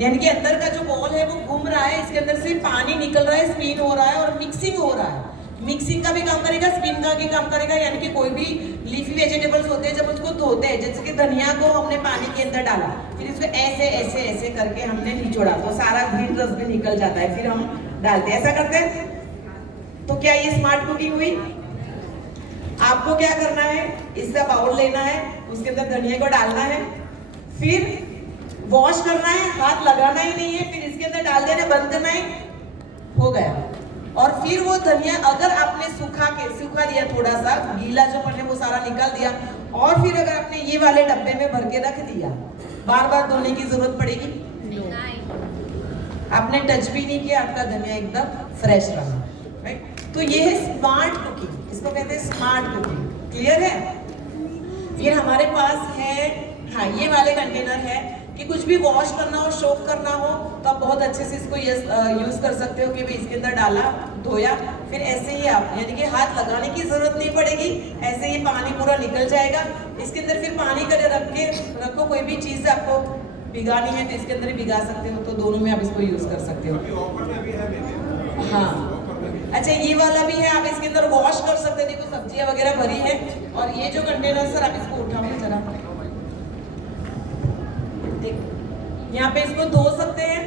यानी कि अंदर का जो बॉल है वो घूम रहा है, इसके अंदर से पानी निकल रहा है, स्पिन हो रहा है और मिक्सिंग हो रहा है। मिक्सिंग का भी काम करेगा, स्पिन का भी काम करेगा। यानी कि कोई भी लीफी वेजिटेबल्स होते हैं, जब उसको धोते हैं, जैसे कि धनिया को हमने पानी के अंदर डाला, फिर इसको ऐसे ऐसे ऐसे करके हमने निचोड़ा तो सारा ग्रीन रस भी निकल जाता है, फिर हम डालते हैं, ऐसा करते हैं। तो क्या ये स्मार्ट कुकिंग हुई? आपको क्या करना है, इसका बाउल लेना है, उसके अंदर धनिया को डालना है, फिर वॉश करना है, हाथ लगाना ही नहीं है, फिर इसके अंदर डाल देना, बंद करना है, हो गया। और फिर वो धनिया अगर आपने सूखा दिया, थोड़ा सा गीला जो पड़े वो सारा निकाल दिया, और फिर अगर आपने ये वाले डब्बे में भर के रख दिया, बार बार धोने की जरूरत पड़ेगी? आपने टच भी नहीं किया, आपका धनिया एकदम फ्रेश रहा, राइट? तो ये है स्मार्ट कुकिंग, इसको कहते हैं स्मार्ट कुकिंग। क्लियर है? फिर हमारे पास है, हाँ, ये वाले कंटेनर है कि कुछ भी वॉश करना हो, सोक करना हो, तो आप बहुत अच्छे से इसको यूज कर सकते हो कि भाई इसके अंदर डाला, धोया, फिर ऐसे ही आप, यानी कि हाथ लगाने की जरूरत नहीं पड़ेगी, ऐसे ही पानी पूरा निकल जाएगा। इसके अंदर फिर पानी करे रख के रखो, कोई भी चीज आपको भिगानी है तो इसके अंदर ही भिगा सकते हो, तो दोनों में आप इसको यूज कर सकते हो। हाँ, अच्छा, ये वाला भी है, आप इसके अंदर वॉश कर सकते हैं। देखो सब्जियां वगैरह भरी है, और ये जो कंटेनर सर, आप इसको उठाओ ना जरा, यहाँ पे इसको धो सकते हैं,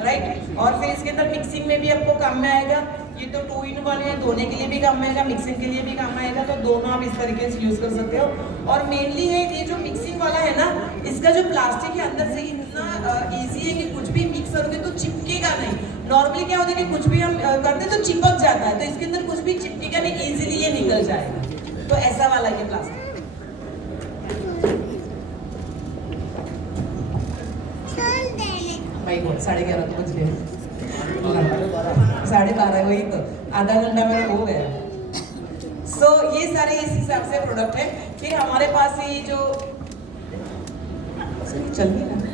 राइट? और फिर इसके अंदर मिक्सिंग में भी आपको काम में आएगा। ये तो 2 in 1 है, धोने के लिए भी काम में आएगा, मिक्सिंग के लिए भी काम में आएगा, तो दोनों आप इस तरीके से यूज कर सकते हो। और मेनली है ये जो मिक्सिंग वाला है ना, इसका जो प्लास्टिक है अंदर से इतना ईजी है कि कुछ भी मिक्स करोगे तो चिपकेगा नहीं। नॉर्मली क्या होता है कि कुछ भी हम करते हैं तो चिपक जाता है, तो इसके अंदर कुछ भी चिपकेगा नहीं, इजीली ये निकल जाएगा। तो ऐसा वाला ये प्लास्टिक। भाई बहुत 11:30 तो बज गए, 12:30, वही तो आधा घंटा मेरा हो गया। सो ये सारे इस हिसाब से प्रोडक्ट है। फिर हमारे पास ये जो चल गई ना,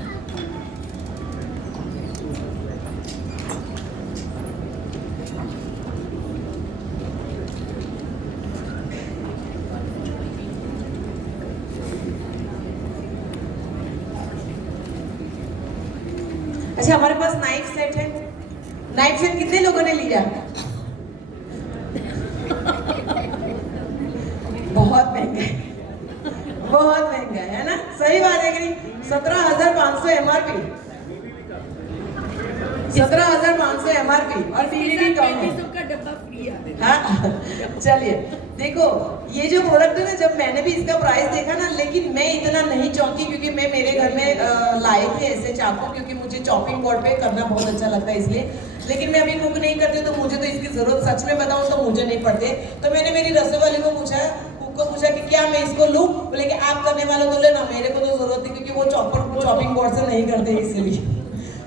अच्छा, हमारे पास नाइफ सेट है। नाइफ सेट कितने लोगों ने लिया? बहुत महंगा है, बहुत महंगा है ना? सही बात है कि नहीं? 17,500 MRP, 17,500 MRP, और डिलीवरी कम है। का डब्बा फ्री है। हाँ, चलिए देखो, ये जो प्रोडक्ट है ना, जब मैंने भी इसका प्राइस देखा ना, लेकिन मैं इतना नहीं चौंकी, क्योंकि मैं मेरे घर में लाए थे ऐसे चाकू, क्योंकि मुझे चॉपिंग बोर्ड पे करना बहुत अच्छा लगता है इसलिए। लेकिन मैं अभी कुक नहीं करती, तो मुझे तो इसकी जरूरत, सच में बताऊं तो मुझे नहीं पड़ते। तो मैंने मेरी रसोई वाले को पूछा, कुक को पूछा कि क्या मैं इसको लूं? बोले कि आप करने वाले तो लेना, मेरे को तो जरूरत नहीं, क्योंकि वो चॉपिंग बोर्ड से नहीं करते इसलिए।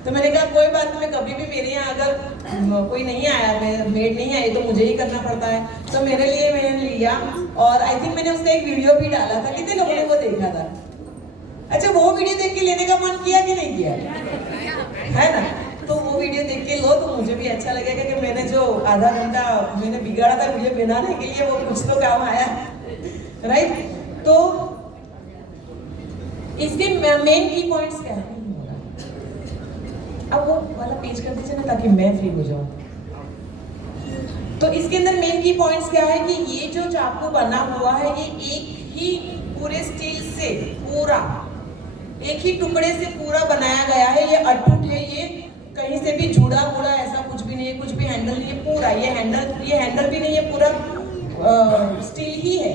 तो मैंने कहा कोई बात नहीं, कभी भी मेरे यहाँ अगर कोई नहीं आया, मेड नहीं आई, तो मुझे ही करना पड़ता है। तो मेरे लिए मैंने लिया, और आई थिंक मैंने उसका एक वीडियो भी डाला था, कितने लोगों ने वो देखा था? अच्छा, वो वीडियो देख के लेने का मन किया कि नहीं किया? है ना? तो वो वीडियो देख के लो, तो मुझे भी अच्छा लगेगा कि मैंने जो आधा घंटा मैंने बिगाड़ा था मुझे बनाने के लिए, वो कुछ तो काम आया, राइट? तो इसके मेन की पॉइंट्स क्या है? अब वो वाला पेज कर दीजिए ना, ताकि मैं फ्री हो जाऊं। तो इसके अंदर मेन की पॉइंट्स क्या है कि ये जो चाकू बना हुआ है, ये एक ही पूरे स्टील से पूरा, एक ही टुकड़े से पूरा बनाया गया है। ये अटूट है, ये कहीं से भी जुड़ा हुआ ऐसा कुछ भी नहीं है, कुछ भी हैंडल नहीं है। पूरा ये हैंडल भी नहीं है, पूरा स्टील ही है,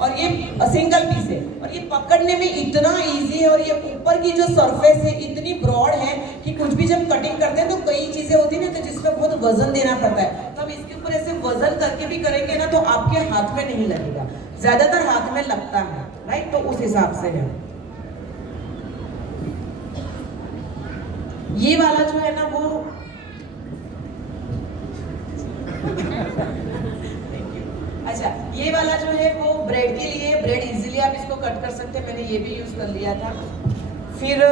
और ये सिंगल पीस है, और ये पकड़ने में इतना इजी है, और ये ऊपर की जो सरफेस है इतनी ब्रॉड है कि कुछ भी जब कटिंग करते हैं तो कई चीजें होती है ना, तो जिसका बहुत वजन देना पड़ता है। तो हम इसके ऊपर ऐसे वजन करके भी करेंगे ना, तो आपके हाथ में नहीं लगेगा, ज्यादातर हाथ में लगता है, राइट? तो उस हिसाब से है। ये वाला जो है ना, वो अच्छा, ये वाला जो है वो ब्रेड के लिए, ब्रेड इजीली आप इसको कट कर सकते हैं, मैंने ये भी यूज कर लिया था। फिर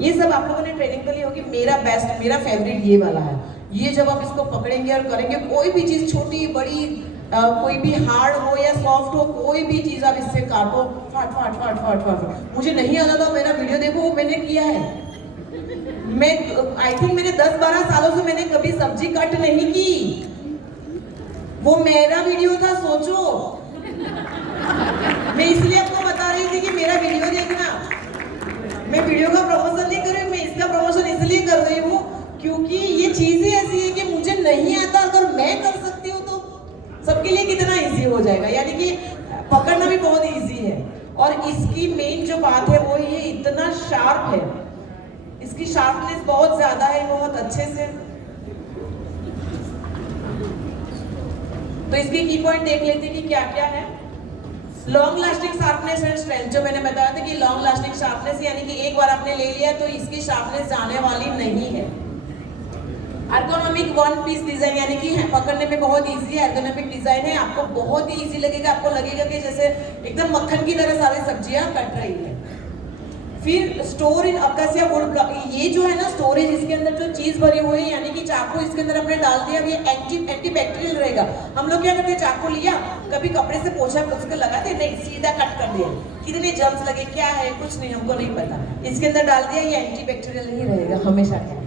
ये सब आप लोगों ने ट्रेनिंग कर ली होगी। मेरा बेस्ट, मेरा फेवरेट ये वाला है। ये जब आप इसको पकड़ेंगे और करेंगे, कोई भी चीज छोटी बड़ी कोई भी हार्ड हो या सॉफ्ट हो, कोई भी चीज आप इससे काटो, फाट फाट फाट फाट फाट। मुझे नहीं आता था, मेरा वीडियो देखो, वो मैंने किया है। मैं आई थिंक मैंने 10-12 सालों से मैंने कभी सब्जी कट नहीं की, वो मेरा वीडियो था, सोचो। मैं इसलिए आपको बता रही थी कि मेरा वीडियो देखना। मैं वीडियो का प्रमोशन नहीं कर रही, मैं इसका प्रमोशन इसलिए कर रही हूँ क्योंकि ये चीजें ऐसी है कि मुझे नहीं आता, अगर मैं कर सकती हूँ तो सबके लिए कितना इजी हो जाएगा। यानी कि पकड़ना भी बहुत इजी है। और इसकी मेन जो बात है वो ये इतना शार्प है, इसकी शार्पनेस बहुत ज्यादा है, बहुत अच्छे से। तो इसके की पॉइंट देख लेते हैं कि क्या क्या है। Long lasting sharpness and strength, जो मैंने बताया था कि लॉन्ग लास्टिंग शार्पनेस यानी कि एक बार आपने ले लिया तो इसकी शार्पनेस जाने वाली नहीं है। एर्गोनॉमिक वन पीस डिजाइन यानी कि पकड़ने में बहुत इजी है, एर्गोनॉमिक डिजाइन है, आपको बहुत ही इजी लगेगा, आपको लगेगा कि जैसे एकदम मक्खन की तरह सारी सब्जियां कट रही है। फिर स्टोर इन अकासिया वुड, ये जो है ना स्टोरेज, इसके अंदर जो चीज भरी हुई है यानी कि चाकू इसके अंदर हमने डाल दिया, ये एंटीबैक्टीरियल रहेगा। हम लोग क्या करते हैं, चाकू लिया, कभी कपड़े से पोछा, उसको लगाते नहीं, सीधा कट कर दिया, कितने जर्म्स लगे, क्या है, कुछ नहीं, हमको नहीं पता। इसके अंदर डाल दिया, ये एंटीबैक्टीरियल ही रहेगा हमेशा के लिए।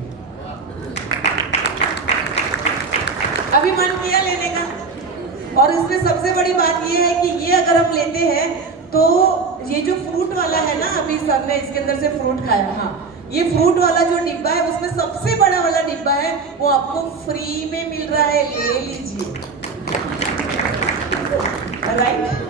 अभी मन किया लेने का, और इसमें सबसे बड़ी बात ये है कि ये अगर हम लेते हैं तो ये जो फ्रूट वाला है ना, अभी सर ने इसके अंदर से फ्रूट खाया, हाँ, ये फ्रूट वाला जो डिब्बा है उसमें सबसे बड़ा वाला डिब्बा है, वो आपको फ्री में मिल रहा है, ले लीजिए। राइट।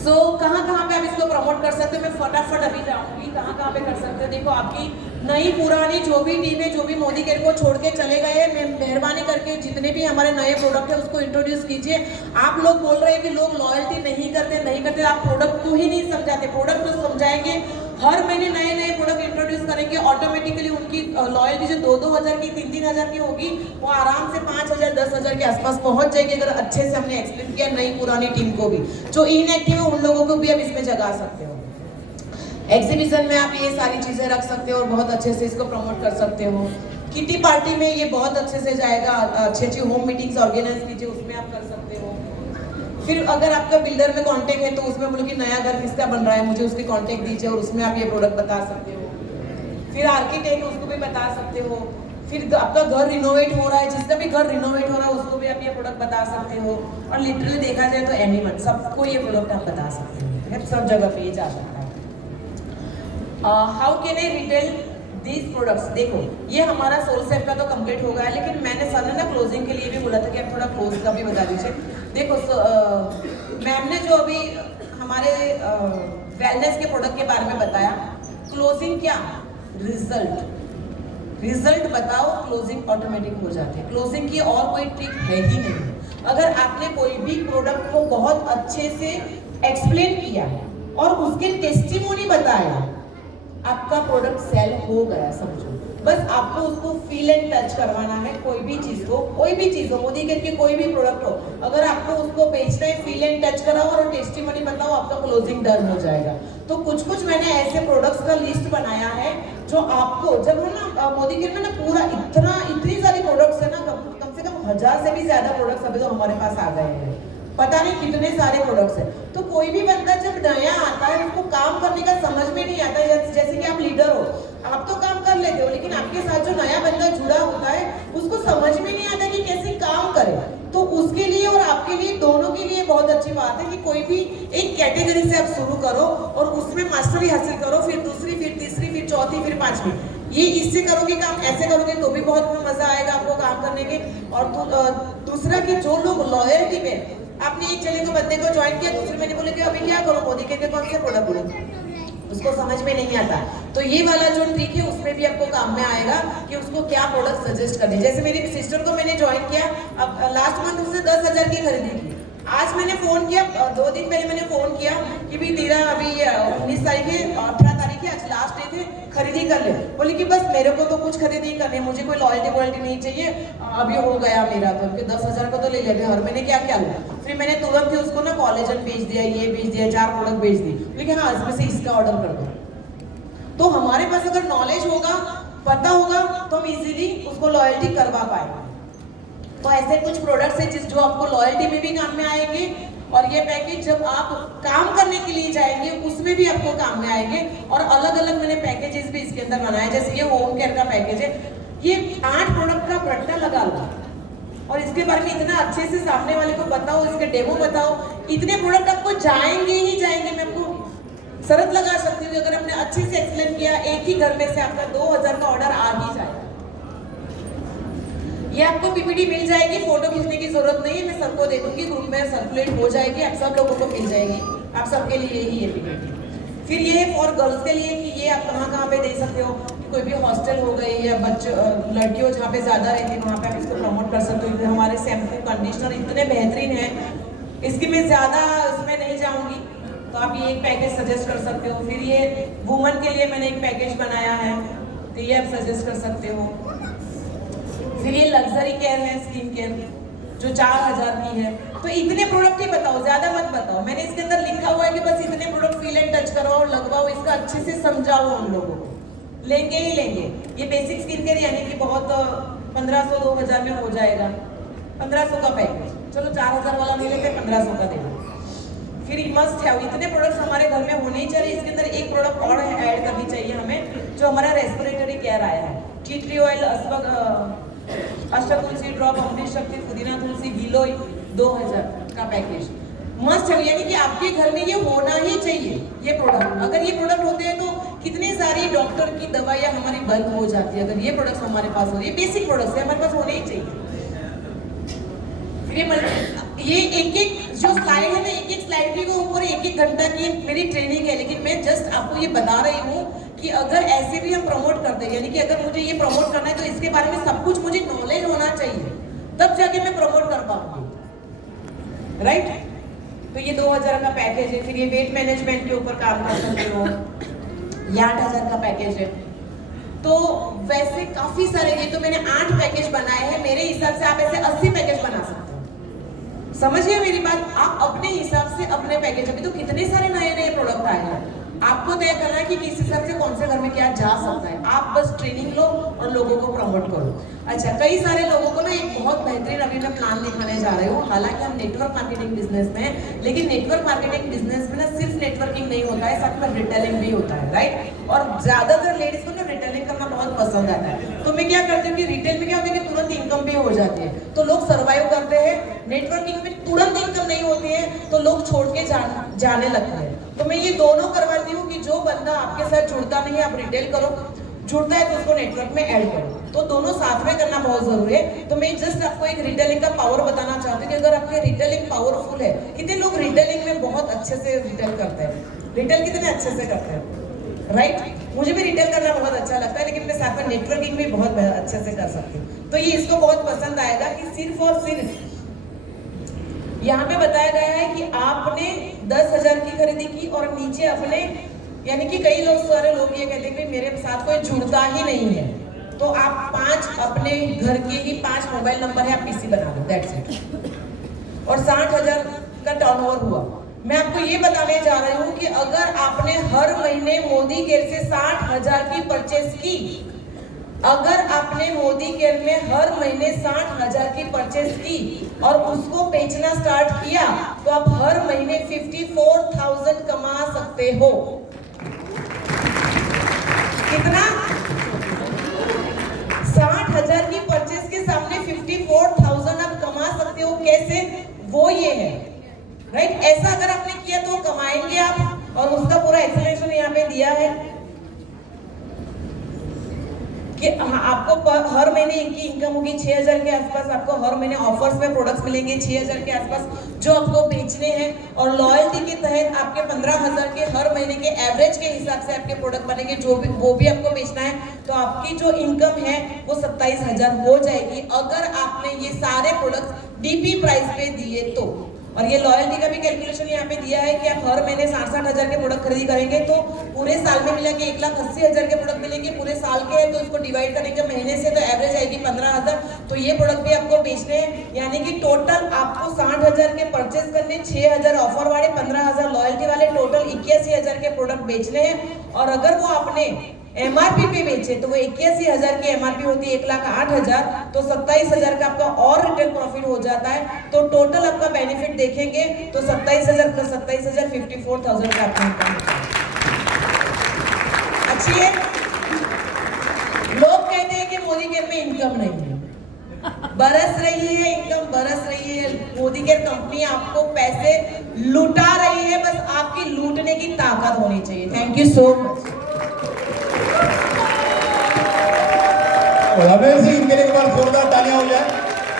सो कहाँ कहाँ पे आप इसको प्रमोट कर सकते हो, मैं फटाफट अभी जाऊंगी कहाँ कहाँ पे कर सकते हो। देखो, आपकी नई पुरानी जो भी टीम है, जो भी मोदी केयर को छोड़ के चले गए, मेहरबानी करके जितने भी हमारे नए प्रोडक्ट है उसको इंट्रोड्यूस कीजिए। आप लोग बोल रहे हैं कि लोग लॉयल्टी नहीं करते, आप प्रोडक्ट को ही नहीं समझाते। प्रोडक्ट को समझाएंगे, हर महीने नए नए प्रोडक्ट इंट्रोड्यूस करेंगे, ऑटोमेटिकली उनकी लॉयल्टी जो 2-2 हज़ार की, 3-3 हज़ार की होगी, वो आराम से 5 हज़ार 10 हज़ार के आसपास पहुंच जाएगी, अगर अच्छे से हमने एक्सप्लेन किया नई पुरानी टीम को भी। जो इनएक्टिव है उन लोगों को भी आप इसमें जगा सकते हो। एग्जीबिशन में आप ये सारी चीजें रख सकते हो और बहुत अच्छे से इसको प्रमोट कर सकते हो। किटी पार्टी में ये बहुत अच्छे से जाएगा, अच्छी अच्छी होम मीटिंग्स ऑर्गेनाइज कीजिए, उसमें आप कर सकते हो। फिर अगर आपका बिल्डर में कांटेक्ट है तो उसमें बोलो कि नया घर किसका बन रहा है, मुझे उसके कांटेक्ट दीजिए, और उसमें आप ये प्रोडक्ट बता सकते हो। फिर आर्किटेक्ट, उसको भी बता सकते हो। फिर आपका घर रिनोवेट हो रहा है, जिसका भी घर रिनोवेट हो रहा है उसको भी आप ये प्रोडक्ट बता सकते हो। और लिटरली देखा जाए तो एनीवन, सबको ये प्रोडक्ट आप बता सकते हो, सब जगह पे ये जा सकता है। How can I retail these products. देखो, ये हमारा सोल सेफ का तो कंप्लीट हो गया है, लेकिन मैंने सर ने ना क्लोजिंग के लिए भी बोला था कि आप थोड़ा क्लोज का भी बता दीजिए। देखो, मैम ने जो अभी हमारे वेलनेस के प्रोडक्ट के बारे में बताया, क्लोजिंग क्या, रिजल्ट बताओ, क्लोजिंग ऑटोमेटिक हो जाती है। क्लोजिंग की और कोई ट्रिक है ही नहीं। अगर आपने कोई भी प्रोडक्ट को बहुत अच्छे से एक्सप्लेन किया और उसके टेस्टिमोनी बताया, आपका प्रोडक्ट सेल हो गया समझो। बस आपको उसको फील एंड टच करवाना है। कोई भी चीज हो, मोदी केयर की कोई भी प्रोडक्ट हो, अगर आपको उसको बेचना है, फील एंड टच कराओ और टेस्टिमोनी बताओ, आपका क्लोजिंग डन हो जाएगा। तो कुछ मैंने ऐसे प्रोडक्ट्स का लिस्ट बनाया है जो आपको, जब हम ना मोदी केयर में ना पूरा इतनी सारी प्रोडक्ट्स है ना, कम से कम 1000 से भी ज्यादा प्रोडक्ट्स अभी तो हमारे पास आ गए हैं, पता नहीं कितने सारे प्रोडक्ट्स हैं। तो कोई भी बंदा जब नया आता है, उसको काम करने का समझ में नहीं आता। जैसे कि आप लीडर हो, आप तो काम कर लेते हो, लेकिन आपके साथ जो नया बंदा जुड़ा होता है उसको समझ में नहीं आता कि कैसे काम करे। तो उसके लिए और आपके लिए, दोनों के लिए बहुत अच्छी बात है कि कोई भी एक कैटेगरी से आप शुरू करो और उसमें मास्टरी हासिल करो, फिर दूसरी, फिर तीसरी, फिर चौथी, फिर पांचवी। ये इससे करोगे काम, ऐसे करोगे तो भी बहुत मजा आएगा आपको काम करने के। और दूसरा कि जो लोग लॉयल्टी में, आपने एक जगह को बंदे को ज्वाइन किया, दूसरे महीने बोले कि अभी क्या करो, मोदी केयर के कौन से प्रोडक्ट बोलो, उसको समझ में नहीं आता। तो ये वाला जो ट्रिक है उसमें भी आपको काम में आएगा कि उसको क्या प्रोडक्ट सजेस्ट करने। जैसे मेरी सिस्टर को मैंने ज्वाइन किया, अब लास्ट मंथ उसने 10,000 की खरीदी की। आज मैंने फोन किया, 2 दिन पहले मैंने फोन किया कि भी तेरा अभी 19 तारीख है, 18 तारीख है, आज लास्ट डे थे, खरीदी कर ले। बोली कि बस मेरे को तो कुछ खरीदी करनी, मुझे कोई लॉयल्टी नहीं चाहिए, अभी हो गया मेरा तो 10,000 को तो ले लेते। और मैंने क्या क्या लिया, फिर मैंने तुरंत ही उसको ना कॉलेजन भेज दिया, ये भेज दिया, 4 प्रोडक्ट भेज दी, लेकिन हाँ इसमें से इसका ऑर्डर कर दो। तो हमारे पास अगर नॉलेज होगा, पता होगा, तो हम इजीली उसको लॉयल्टी करवा पाएंगे। तो ऐसे कुछ प्रोडक्ट्स हैं जो आपको लॉयल्टी में भी काम में आएंगे, और ये पैकेज जब आप काम करने के लिए जाएंगे उसमें भी आपको काम में आएंगे। और अलग अलग मैंने पैकेजेस भी इसके अंदर बनाए, जैसे ये होम केयर का पैकेज है, ये 8 प्रोडक्ट का रट्टा लगा लो और इसके बारे में इतना अच्छे से सामने वाले को बताओ, इसके डेमो बताओ, इतने प्रोडक्ट आपको जाएंगे ही जाएंगे। मैं आपको शरत लगा सकती हूँ अगर आपने अच्छे से एक्सप्लेन किया, एक ही घर में से आपका 2000 का ऑर्डर आ ही जाएगा। ये आपको पीपीटी मिल जाएगी, फोटो खींचने की जरूरत नहीं है, मैं सबको दे दूंगी, ग्रुप में सर्कुलेट हो जाएगी, आप सब लोगों को मिल जाएगी, आप सबके लिए ही ये पीपीटी। फिर ये फॉर गर्ल्स के लिए कि ये आप कहाँ पे दे सकते हो, कोई भी हॉस्टल हो गई या बच्चों लड़कियों जहाँ पे ज्यादा रहती है वहाँ पे आप इसको प्रमोट कर सकते हो। हमारे शैम्पू कंडीशनर इतने बेहतरीन है, इसकी मैं ज्यादा इसमें नहीं जाऊंगी, तो आप ये एक पैकेज सजेस्ट कर सकते हो। फिर ये वुमन के लिए मैंने एक पैकेज बनाया है, तो ये आप सजेस्ट कर सकते हो। फिर ये लग्जरी केयर है, स्किन केयर, जो 4000 की है। तो इतने प्रोडक्ट ही बताओ, ज्यादा मत बताओ। मैंने इसके अंदर लिखा हुआ है कि बस इतने प्रोडक्ट फील एंड टच करवाओ, लगवाओ, इसका अच्छे से समझाओ उन लोगों को, लेंगे ही लेंगे। ये बेसिक स्किन केयर यानी कि बहुत 1500-2000 में हो जाएगा, 1500 का पैकेज। चलो 4000 वाला नहीं लेते, 1500 का देना। फिर मस्ट है, इतने प्रोडक्ट्स हमारे घर में होने ही चाहिए। इसके अंदर एक प्रोडक्ट और ऐड करनी चाहिए हमें, जो हमारा रेस्पिरेटरी केयर आया है, टी ट्री ऑयल, अष्टतुलसी ड्रॉप, अमृत शक्ति, पुदीना तुलसी, गिलोय, 2000 का पैकेज मस्ट है। यानी कि आपके घर में ये होना ही चाहिए ये प्रोडक्ट। अगर ये प्रोडक्ट होते हैं तो कितनी सारी डॉक्टर की दवाइयाँ हमारी बंद हो जाती है। अगर ये प्रोडक्ट्स हमारे पास हो, ये बेसिक प्रोडक्ट्स है, हमारे पास होने ही चाहिए। ये एक जो स्लाइड है ना, एक स्लाइड के ऊपर 1 घंटा की मेरी ट्रेनिंग है, लेकिन मैं जस्ट आपको ये बता रही हूँ कि अगर ऐसे भी हम प्रमोट करते हैं, यानी कि अगर मुझे ये प्रमोट करना है तो इसके बारे में सब कुछ मुझे नॉलेज होना चाहिए, तब जाके मैं प्रमोट कर पाऊंगी, राइट। तो ये 2000 का पैकेज है। फिर ये वेट मैनेजमेंट के ऊपर काम कर सकते हो, ये 8000 का पैकेज है। तो वैसे काफी सारे, ये तो मैंने 8 पैकेज बनाए हैं, मेरे हिसाब से आप ऐसे 80 पैकेज बना सकते हो। समझिए मेरी बात, आप अपने हिसाब से अपने पैकेज, अभी तो कितने सारे नए नए प्रोडक्ट आए हैं, आपको तय करना है कि किस हिसाब से कौन से घर में क्या जा सकता है। आप बस ट्रेनिंग लो और लोगों को प्रमोट करो। अच्छा, कई सारे लोगों को ना एक बहुत बेहतरीन अभी मैं प्लान दिखाने जा रही हूँ। हालांकि हम नेटवर्क मार्केटिंग बिजनेस में हैं, लेकिन नेटवर्क मार्केटिंग बिजनेस में ना सिर्फ नेटवर्किंग नहीं होता है, साथ में रिटेलिंग भी होता है, राइट। और ज्यादातर लेडीज को ना रिटेलिंग करना बहुत पसंद आता है। तो मैं क्या करती हूँ कि रिटेल में क्या होता है कि तुरंत इनकम भी हो जाती है, तो लोग सर्वाइव करते हैं। नेटवर्किंग में तुरंत इनकम नहीं होती है, तो लोग छोड़ के जाने लगते हैं। तो मैं ये दोनों करवाती हूँ कि जो बंदा आपके साथ जुड़ता नहीं है, आप रिटेल करो, जुड़ता है तो उसको नेटवर्क में ऐड करो। तो दोनों साथ में करना बहुत जरूरी है। तो मैं जस्ट आपको एक रिटेलिंग का पावर बताना चाहती हूँ कि अगर आपकी रिटेलिंग पावरफुल है, कितने लोग रिटेलिंग में बहुत अच्छे से रिटेल करते हैं, रिटेल कितने अच्छे से करते हैं, राइट। मुझे भी रिटेल करना बहुत अच्छा लगता है, लेकिन मैं साथ में नेटवर्किंग भी बहुत अच्छे से कर सकती हूँ। तो ये इसको बहुत पसंद आएगा कि सिर्फ और सिर्फ यहाँ पे बताया गया है कि आपने 10,000 की खरीदी की और नीचे अपने, यानी कि कई लोग, सारे लोग ये कहते हैं कि मेरे साथ कोई जुड़ता ही नहीं है, तो आप 5 अपने घर के ही 5 मोबाइल नंबर है, आप पीसी बना दो, दैट्स इट। और 60,000 का टर्नओवर हुआ। मैं आपको ये बताने जा रही हूँ कि अगर आपने हर महीने मोदी केयर से 60,000 की परचेस की, अगर आपने मोदी केयर में हर महीने 60,000 की परचेस की और उसको बेचना स्टार्ट किया, तो आप हर महीने 54,000 कमा सकते हो। कितना? 60,000 की परचेस के सामने 54,000 आप कमा सकते हो। कैसे? वो ये है, राइट। ऐसा अगर आपने किया तो कमाएंगे आप, और उसका पूरा एक्सप्लेनेशन यहाँ पे दिया है कि आपको हर महीने इनकी इनकम होगी 6,000 के आसपास। आपको हर महीने ऑफर्स में प्रोडक्ट्स मिलेंगे 6,000 के आसपास जो आपको बेचने हैं, और लॉयल्टी के तहत आपके 15,000 के हर महीने के एवरेज के हिसाब से आपके प्रोडक्ट बनेंगे, जो भी वो भी आपको बेचना है। तो आपकी जो इनकम है वो 27,000 हो जाएगी अगर आपने ये सारे प्रोडक्ट्स डीपी प्राइस पे दिए तो। और ये लॉयल्टी का भी कैलकुलेशन यहाँ पे दिया है कि आप हर महीने 60,000 के प्रोडक्ट खरीदी करेंगे तो पूरे साल में मिला के 1,80,000 के प्रोडक्ट मिलेंगे। पूरे साल के हैं तो इसको डिवाइड करेंगे महीने से, तो एवरेज आएगी 15,000। तो ये प्रोडक्ट भी आपको बेचने हैं, यानी कि टोटल आपको 60,000 के परचेज करने, 6,000 ऑफर वाले, 15,000 लॉयल्टी वाले, टोटल 81,000 के प्रोडक्ट बेचने हैं। और अगर वो आपने एमआरपी पे बेचे तो वो 81,000 की एमआरपी होती है 1,08,000, तो 27,000 का आपका और रिटेल प्रॉफिट हो जाता है। तो टोटल आपका बेनिफिट देखेंगे तो 27,000 प्लस 27,000 54,000 का आपका इनकम होता है। अच्छी है। लोग कहते हैं कि मोदी केयर में इनकम नहीं है, बरस रही है इनकम, बरस रही है। मोदी केयर कंपनी आपको पैसे लुटा रही है, बस आपकी लूटने की ताकत होनी चाहिए। Thank you so much. Ramesh ji, इनके लिए एक बार जोरदार तालियां हो जाए।